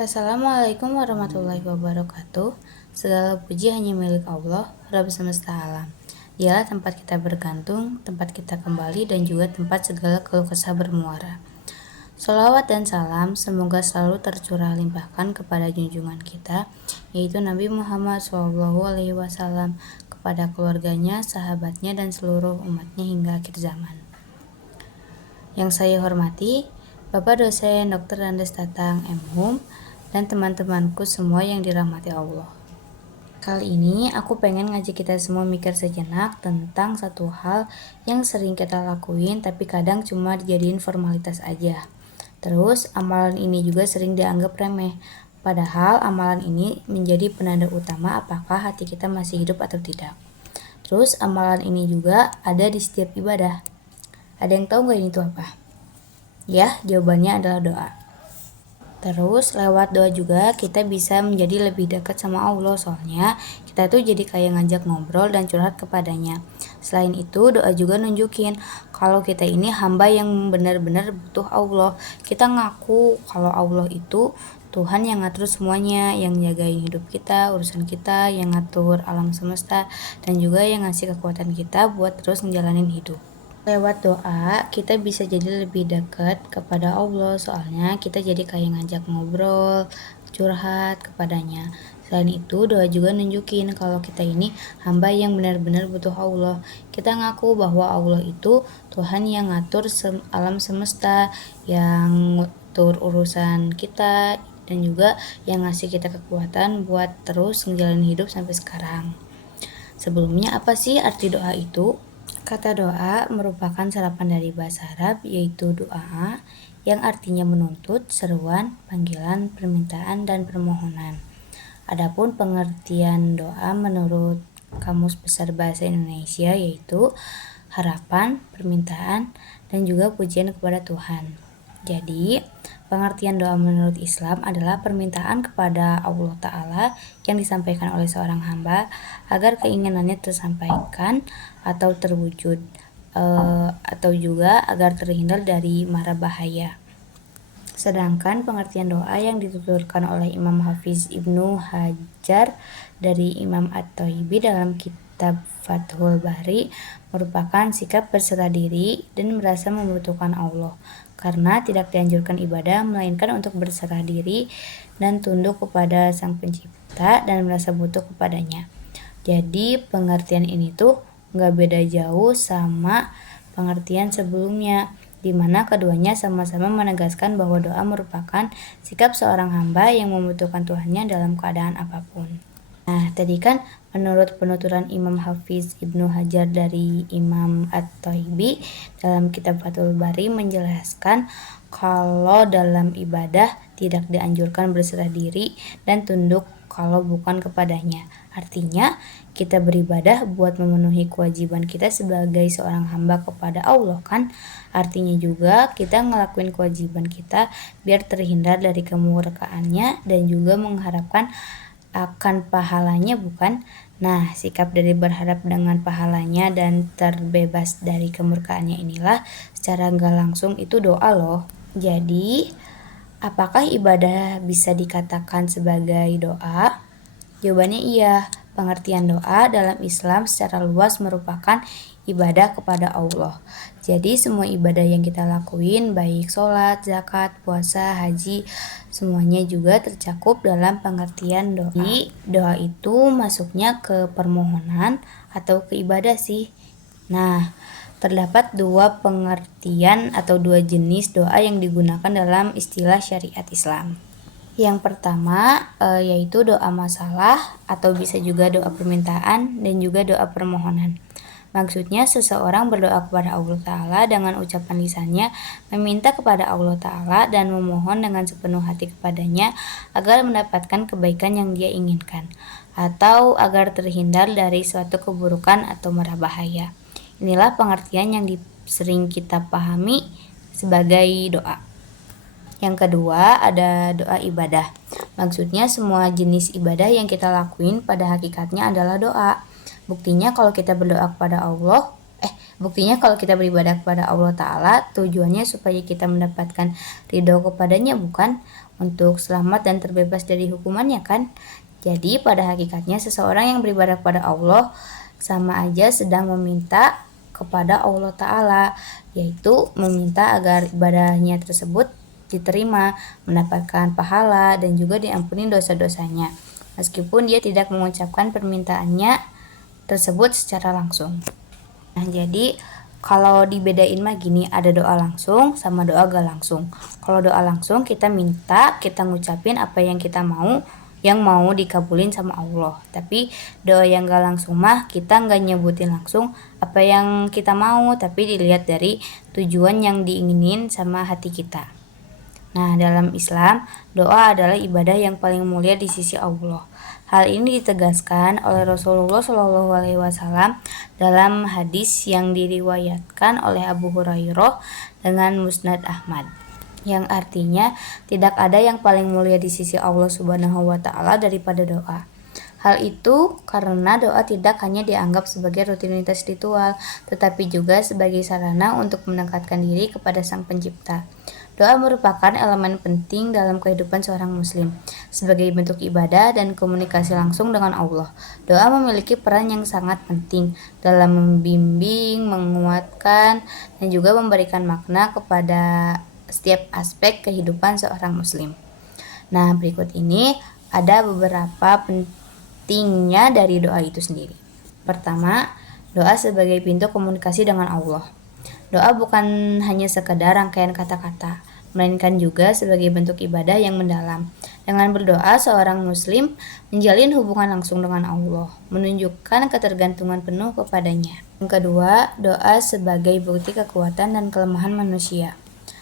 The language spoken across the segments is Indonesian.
Assalamualaikum warahmatullahi wabarakatuh. Segala puji hanya milik Allah, Rabb semesta alam. Dialah tempat kita bergantung, tempat kita kembali, dan juga tempat segala keluh kesah bermuara. Sholawat dan salam semoga selalu tercurah limpahkan kepada junjungan kita, yaitu Nabi Muhammad SAW, kepada keluarganya, sahabatnya, dan seluruh umatnya hingga akhir zaman. Yang saya hormati, Bapak dosen Dr. Andes Tatang M. Hum, dan teman-temanku semua yang dirahmati Allah. Kali ini aku pengen ngajak kita semua mikir sejenak tentang satu hal yang sering kita lakuin tapi kadang cuma dijadiin formalitas aja. Terus amalan ini juga sering dianggap remeh, padahal amalan ini menjadi penanda utama apakah hati kita masih hidup atau tidak. Terus amalan ini juga ada di setiap ibadah. Ada yang tahu gak ini tuh apa? Ya, jawabannya adalah doa. Terus lewat doa juga kita bisa menjadi lebih dekat sama Allah, soalnya kita tuh jadi kayak ngajak ngobrol dan curhat kepadanya. Selain itu doa juga nunjukin kalau kita ini hamba yang benar-benar butuh Allah. Kita ngaku kalau Allah itu Tuhan yang ngatur semuanya, yang jagain hidup kita, urusan kita, yang ngatur alam semesta, dan juga yang ngasih kekuatan kita buat terus ngejalanin hidup. Lewat doa, kita bisa jadi lebih dekat kepada Allah, soalnya kita jadi kayak ngajak ngobrol, curhat kepadanya. Selain itu, doa juga nunjukin kalau kita ini hamba yang benar-benar butuh Allah. Kita ngaku bahwa Allah itu Tuhan yang ngatur alam semesta, yang ngatur urusan kita, dan juga yang ngasih kita kekuatan buat terus ngejalanin hidup sampai sekarang. Sebelumnya, apa sih arti doa itu? Kata doa merupakan serapan dari bahasa Arab, yaitu doa, yang artinya menuntut, seruan, panggilan, permintaan, dan permohonan. Adapun pengertian doa menurut Kamus Besar Bahasa Indonesia yaitu harapan, permintaan, dan juga pujian kepada Tuhan. Jadi, pengertian doa menurut Islam adalah permintaan kepada Allah Ta'ala yang disampaikan oleh seorang hamba agar keinginannya tersampaikan atau terwujud, atau juga agar terhindar dari mara bahaya. Sedangkan pengertian doa yang dituturkan oleh Imam Hafiz Ibnu Hajar dari Imam At-Thayyibi dalam kitab Fathul Bari merupakan sikap berserah diri dan merasa membutuhkan Allah, karena tidak dianjurkan ibadah melainkan untuk berserah diri dan tunduk kepada Sang Pencipta dan merasa butuh kepadanya. Jadi pengertian ini tuh gak beda jauh sama pengertian sebelumnya, di mana keduanya sama-sama menegaskan bahwa doa merupakan sikap seorang hamba yang membutuhkan Tuhannya dalam keadaan apapun. Nah, tadi kan menurut penuturan Imam Hafiz Ibnu Hajar dari Imam At-Thayyibi dalam kitab Fathul Bari menjelaskan kalau dalam ibadah tidak dianjurkan berserah diri dan tunduk kalau bukan kepadanya. Artinya, kita beribadah buat memenuhi kewajiban kita sebagai seorang hamba kepada Allah kan. Artinya juga kita ngelakuin kewajiban kita biar terhindar dari kemurkaannya dan juga mengharapkan akan pahalanya, bukan? Nah, sikap dari berharap dengan pahalanya dan terbebas dari kemurkaannya inilah secara gak langsung itu doa loh. Jadi, apakah ibadah bisa dikatakan sebagai doa? Jawabannya iya. Pengertian doa dalam Islam secara luas merupakan ibadah kepada Allah. Jadi semua ibadah yang kita lakuin, baik sholat, zakat, puasa, haji, semuanya juga tercakup dalam pengertian doa. Jadi doa itu masuknya ke permohonan atau ke ibadah sih. Nah, terdapat dua pengertian atau dua jenis doa yang digunakan dalam istilah syariat Islam. Yang pertama yaitu doa masalah atau bisa juga doa permintaan dan juga doa permohonan. Maksudnya seseorang berdoa kepada Allah Ta'ala dengan ucapan lisannya, meminta kepada Allah Ta'ala dan memohon dengan sepenuh hati kepadanya agar mendapatkan kebaikan yang dia inginkan, atau agar terhindar dari suatu keburukan atau mara bahaya. Inilah pengertian yang sering kita pahami sebagai doa. Yang kedua ada doa ibadah. Maksudnya semua jenis ibadah yang kita lakuin pada hakikatnya adalah doa. Buktinya kalau kita berdoa kepada Allah, Buktinya kalau kita beribadah kepada Allah Ta'ala, tujuannya supaya kita mendapatkan ridho kepadanya, bukan untuk selamat dan terbebas dari hukumannya kan? Jadi pada hakikatnya seseorang yang beribadah kepada Allah sama aja sedang meminta kepada Allah Ta'ala, yaitu meminta agar ibadahnya tersebut diterima, mendapatkan pahala, dan juga diampuni dosa-dosanya, meskipun dia tidak mengucapkan permintaannya tersebut secara langsung. Nah, jadi kalau dibedain mah gini, ada doa langsung sama doa gak langsung. Kalau doa langsung kita minta, kita ngucapin apa yang kita mau, yang mau dikabulin sama Allah. Tapi doa yang gak langsung mah kita gak nyebutin langsung apa yang kita mau, tapi dilihat dari tujuan yang diinginin sama hati kita. Nah, dalam Islam, doa adalah ibadah yang paling mulia di sisi Allah. Hal ini ditegaskan oleh Rasulullah SAW dalam hadis yang diriwayatkan oleh Abu Hurairah dengan Musnad Ahmad, yang artinya tidak ada yang paling mulia di sisi Allah Subhanahu wa Ta'ala daripada doa. Hal itu karena doa tidak hanya dianggap sebagai rutinitas ritual, tetapi juga sebagai sarana untuk mendekatkan diri kepada Sang Pencipta. Doa merupakan elemen penting dalam kehidupan seorang muslim, sebagai bentuk ibadah dan komunikasi langsung dengan Allah. Doa memiliki peran yang sangat penting dalam membimbing, menguatkan, dan juga memberikan makna kepada setiap aspek kehidupan seorang muslim. Nah, berikut ini ada beberapa pentingnya dari doa itu sendiri. Pertama, doa sebagai pintu komunikasi dengan Allah. Doa bukan hanya sekedar rangkaian kata-kata, melainkan juga sebagai bentuk ibadah yang mendalam. Dengan berdoa, seorang muslim menjalin hubungan langsung dengan Allah, menunjukkan ketergantungan penuh kepadanya. Yang kedua, doa sebagai bukti kekuatan dan kelemahan manusia.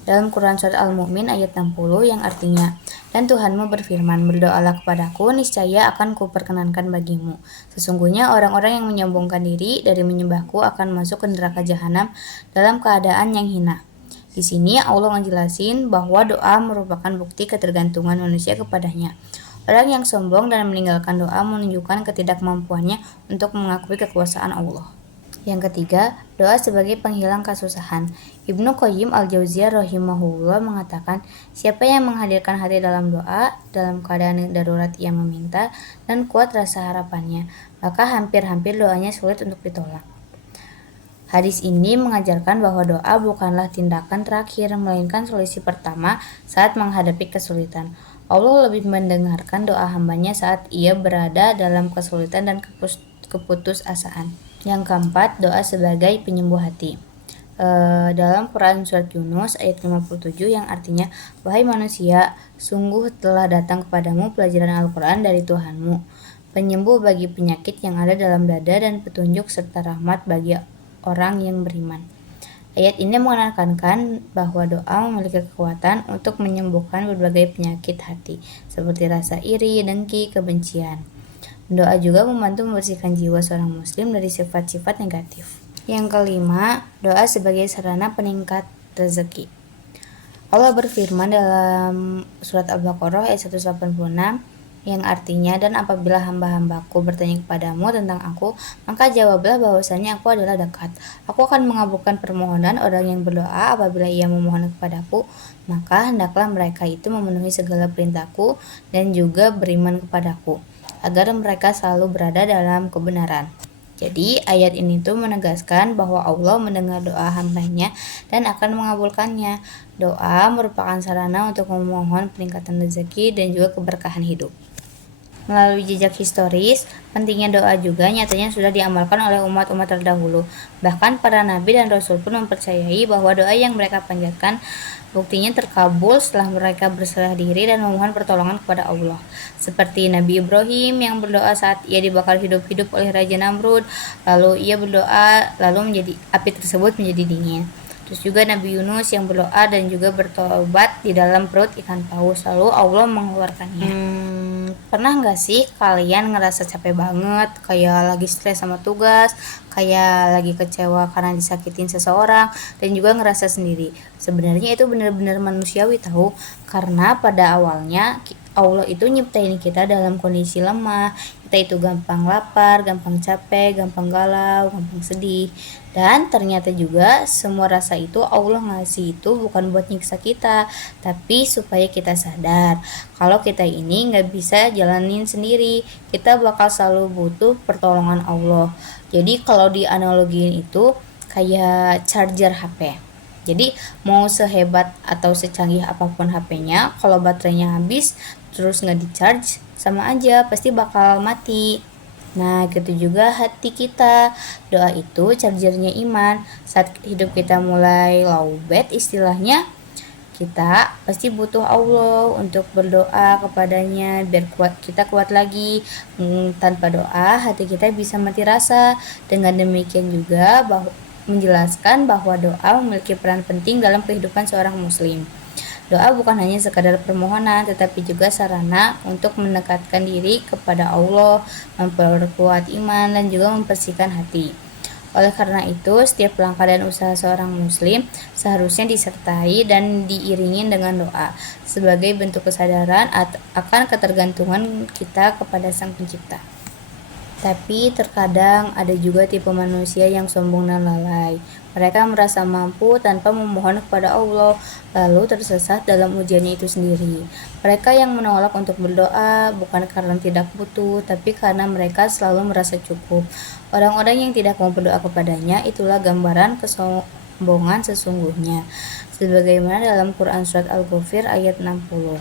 Dalam Quran Surat Al-Mu'min ayat 60 yang artinya, dan Tuhanmu berfirman, berdoalah kepadaku, niscaya akan kuperkenankan bagimu. Sesungguhnya orang-orang yang menyombongkan diri dari menyembahku akan masuk ke neraka jahanam dalam keadaan yang hina. Di sini Allah ngejelasin bahwa doa merupakan bukti ketergantungan manusia kepadanya. Orang yang sombong dan meninggalkan doa menunjukkan ketidakmampuannya untuk mengakui kekuasaan Allah. Yang ketiga, doa sebagai penghilang kesusahan. Ibnu Qayyim al-Jauziyah rahimahullah mengatakan, siapa yang menghadirkan hati dalam doa, dalam keadaan darurat ia meminta, dan kuat rasa harapannya, maka hampir-hampir doanya sulit untuk ditolak. Hadis ini mengajarkan bahwa doa bukanlah tindakan terakhir, melainkan solusi pertama saat menghadapi kesulitan. Allah lebih mendengarkan doa hambanya saat ia berada dalam kesulitan dan keputusasaan. Yang keempat, doa sebagai penyembuh hati. Dalam Quran Surat Yunus ayat 57 yang artinya, wahai manusia, sungguh telah datang kepadamu pelajaran Al-Quran dari Tuhanmu, penyembuh bagi penyakit yang ada dalam dada dan petunjuk serta rahmat bagi orang yang beriman. Ayat ini menekankan bahwa doa memiliki kekuatan untuk menyembuhkan berbagai penyakit hati, seperti rasa iri, dengki, kebencian. Doa juga membantu membersihkan jiwa seorang muslim dari sifat-sifat negatif. Yang kelima, doa sebagai sarana peningkat rezeki. Allah berfirman dalam surat Al-Baqarah ayat 186 yang artinya, dan apabila hamba-hambaku bertanya kepadamu tentang aku, maka jawablah bahwasanya aku adalah dekat. Aku akan mengabulkan permohonan orang yang berdoa apabila ia memohon kepadaku, maka hendaklah mereka itu memenuhi segala perintahku dan juga beriman kepadaku, agar mereka selalu berada dalam kebenaran. Jadi ayat ini tuh menegaskan bahwa Allah mendengar doa hambanya dan akan mengabulkannya. Doa merupakan sarana untuk memohon peningkatan rezeki dan juga keberkahan hidup. Melalui jejak historis, pentingnya doa juga nyatanya sudah diamalkan oleh umat-umat terdahulu. Bahkan para nabi dan rasul pun mempercayai bahwa doa yang mereka panjatkan buktinya terkabul setelah mereka berserah diri dan memohon pertolongan kepada Allah. Seperti Nabi Ibrahim yang berdoa saat ia dibakar hidup-hidup oleh Raja Namrud, lalu ia berdoa lalu api tersebut menjadi dingin. Terus juga Nabi Yunus yang berdoa dan juga bertobat di dalam perut ikan paus, lalu Allah mengeluarkannya. Pernah gak sih kalian ngerasa capek banget, kayak lagi stres sama tugas, kayak lagi kecewa karena disakitin seseorang, dan juga ngerasa sendiri? Sebenarnya itu benar-benar manusiawi tahu, karena pada awalnya Allah itu nyiptain kita dalam kondisi lemah, Kita itu gampang lapar, gampang capek, gampang galau, gampang sedih. Dan ternyata juga semua rasa itu Allah ngasih itu bukan buat nyiksa kita, tapi supaya kita sadar kalau kita ini nggak bisa jalanin sendiri. Kita bakal selalu butuh pertolongan Allah. Jadi kalau dianalogiin itu kayak charger HP. Jadi mau sehebat atau secanggih apapun HP-nya, kalau baterainya habis terus nggak di-charge, sama aja pasti bakal mati. Nah, gitu juga hati kita. Doa itu chargernya iman. Saat hidup kita mulai lowbat istilahnya, kita pasti butuh Allah untuk berdoa kepadanya biar kita kuat lagi. Tanpa doa hati kita bisa mati rasa. Dengan demikian juga menjelaskan bahwa doa memiliki peran penting dalam kehidupan seorang muslim. Doa bukan hanya sekadar permohonan, tetapi juga sarana untuk mendekatkan diri kepada Allah, memperkuat iman, dan juga membersihkan hati. Oleh karena itu, setiap langkah dan usaha seorang muslim seharusnya disertai dan diiringi dengan doa, sebagai bentuk kesadaran akan ketergantungan kita kepada Sang Pencipta. Tapi terkadang ada juga tipe manusia yang sombong dan lalai. Mereka merasa mampu tanpa memohon kepada Allah, lalu tersesat dalam ujiannya itu sendiri. Mereka yang menolak untuk berdoa bukan karena tidak butuh, tapi karena mereka selalu merasa cukup. Orang-orang yang tidak mau berdoa kepadanya itulah gambaran kesombongan sesungguhnya. Sebagaimana dalam Quran Surat Al-Ghafir ayat 60.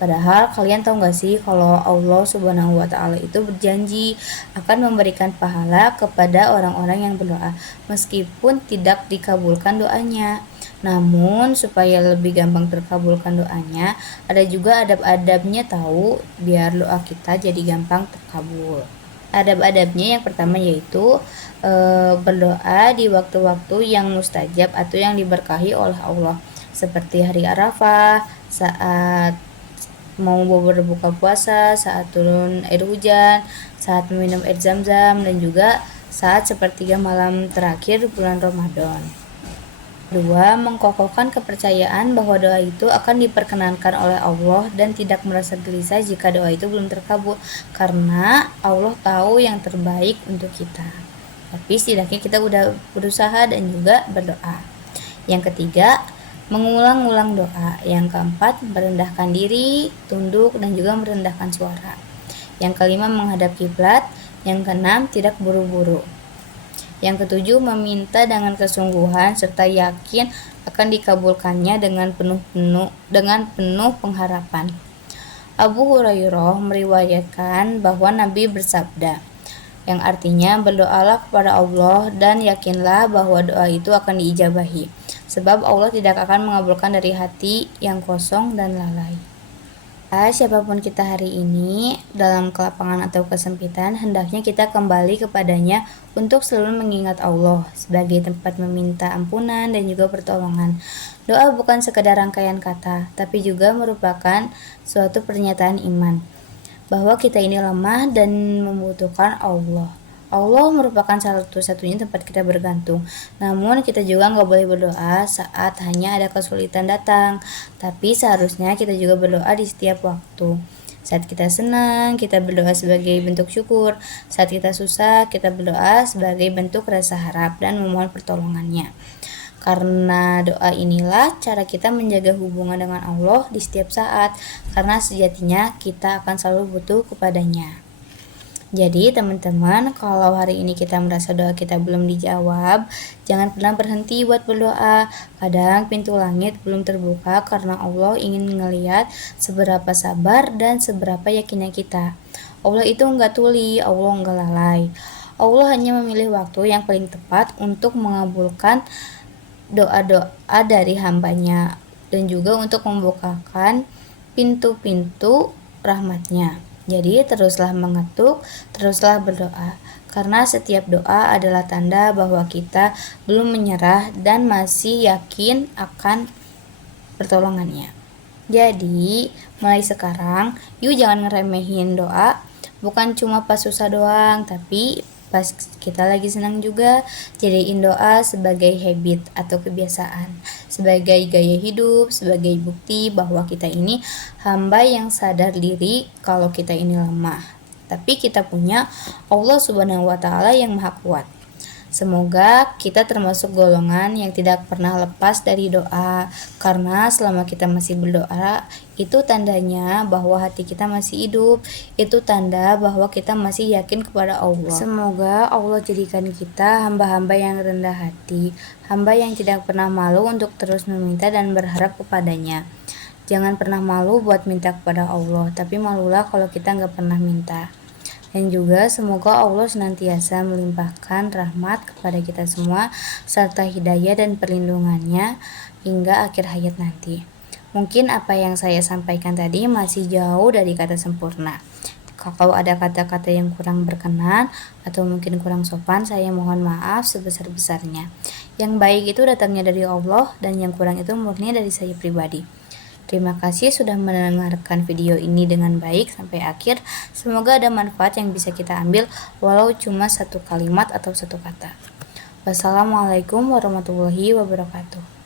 Padahal kalian tahu gak sih kalau Allah Subhanahu wa Ta'ala itu berjanji akan memberikan pahala kepada orang-orang yang berdoa meskipun tidak dikabulkan doanya. Namun supaya lebih gampang terkabulkan doanya, ada juga adab-adabnya tahu biar doa kita jadi gampang terkabul. Adab-adabnya yang pertama yaitu berdoa di waktu-waktu yang mustajab atau yang diberkahi oleh Allah, seperti hari Arafah, saat mau berbuka puasa, saat turun air hujan, saat meminum air zam-zam, dan juga saat sepertiga malam terakhir bulan Ramadan. 2. Mengkokohkan kepercayaan bahwa doa itu akan diperkenankan oleh Allah dan tidak merasa gelisah jika doa itu belum terkabul, karena Allah tahu yang terbaik untuk kita. Tapi setidaknya kita udah berusaha dan juga berdoa. Yang ketiga, mengulang-ulang doa. Yang keempat, merendahkan diri, tunduk, dan juga merendahkan suara. Yang kelima, menghadap kiblat. Yang keenam, tidak buru-buru. Yang ketujuh, meminta dengan kesungguhan serta yakin akan dikabulkannya dengan penuh pengharapan. Abu Hurairah meriwayatkan bahwa Nabi bersabda, yang artinya berdoalah kepada Allah dan yakinlah bahwa doa itu akan diijabahi. Sebab Allah tidak akan mengabulkan dari hati yang kosong dan lalai. Siapapun kita hari ini, dalam kelapangan atau kesempitan, hendaknya kita kembali kepadanya untuk selalu mengingat Allah sebagai tempat meminta ampunan dan juga pertolongan. Doa bukan sekedar rangkaian kata, tapi juga merupakan suatu pernyataan iman bahwa kita ini lemah dan membutuhkan Allah. Allah merupakan satu-satunya tempat kita bergantung. Namun kita juga nggak boleh berdoa saat hanya ada kesulitan datang. Tapi seharusnya kita juga berdoa di setiap waktu. Saat kita senang, kita berdoa sebagai bentuk syukur. Saat kita susah, kita berdoa sebagai bentuk rasa harap dan memohon pertolongannya. Karena doa inilah cara kita menjaga hubungan dengan Allah di setiap saat. Karena sejatinya kita akan selalu butuh kepadanya. Jadi teman-teman, kalau hari ini kita merasa doa kita belum dijawab, jangan pernah berhenti buat berdoa. Kadang pintu langit belum terbuka karena Allah ingin ngelihat seberapa sabar dan seberapa yakinnya kita. Allah itu enggak tuli, Allah enggak lalai. Allah hanya memilih waktu yang paling tepat untuk mengabulkan doa-doa dari hambanya dan juga untuk membukakan pintu-pintu rahmatnya. Jadi teruslah mengetuk, teruslah berdoa, karena setiap doa adalah tanda bahwa kita belum menyerah dan masih yakin akan pertolongannya. Jadi mulai sekarang, yuk jangan ngeremehin doa, bukan cuma pas susah doang, tapi pas kita lagi senang juga. Jadiin doa sebagai habit atau kebiasaan, sebagai gaya hidup, sebagai bukti bahwa kita ini hamba yang sadar diri kalau kita ini lemah. tapi kita punya Allah Subhanahu wa Ta'ala yang Maha Kuat. Semoga kita termasuk golongan yang tidak pernah lepas dari doa, karena selama kita masih berdoa, itu tandanya bahwa hati kita masih hidup, itu tanda bahwa kita masih yakin kepada Allah. Semoga Allah jadikan kita hamba-hamba yang rendah hati, hamba yang tidak pernah malu untuk terus meminta dan berharap kepadanya. Jangan pernah malu buat minta kepada Allah, tapi malulah kalau kita nggak pernah minta. Dan juga semoga Allah senantiasa melimpahkan rahmat kepada kita semua serta hidayah dan perlindungannya hingga akhir hayat nanti. Mungkin apa yang saya sampaikan tadi masih jauh dari kata sempurna. Kalau ada kata-kata yang kurang berkenan atau mungkin kurang sopan, saya mohon maaf sebesar-besarnya. Yang baik itu datangnya dari Allah dan yang kurang itu murni dari saya pribadi. Terima kasih sudah mendengarkan video ini dengan baik sampai akhir. Semoga ada manfaat yang bisa kita ambil walau cuma satu kalimat atau satu kata. Wassalamualaikum warahmatullahi wabarakatuh.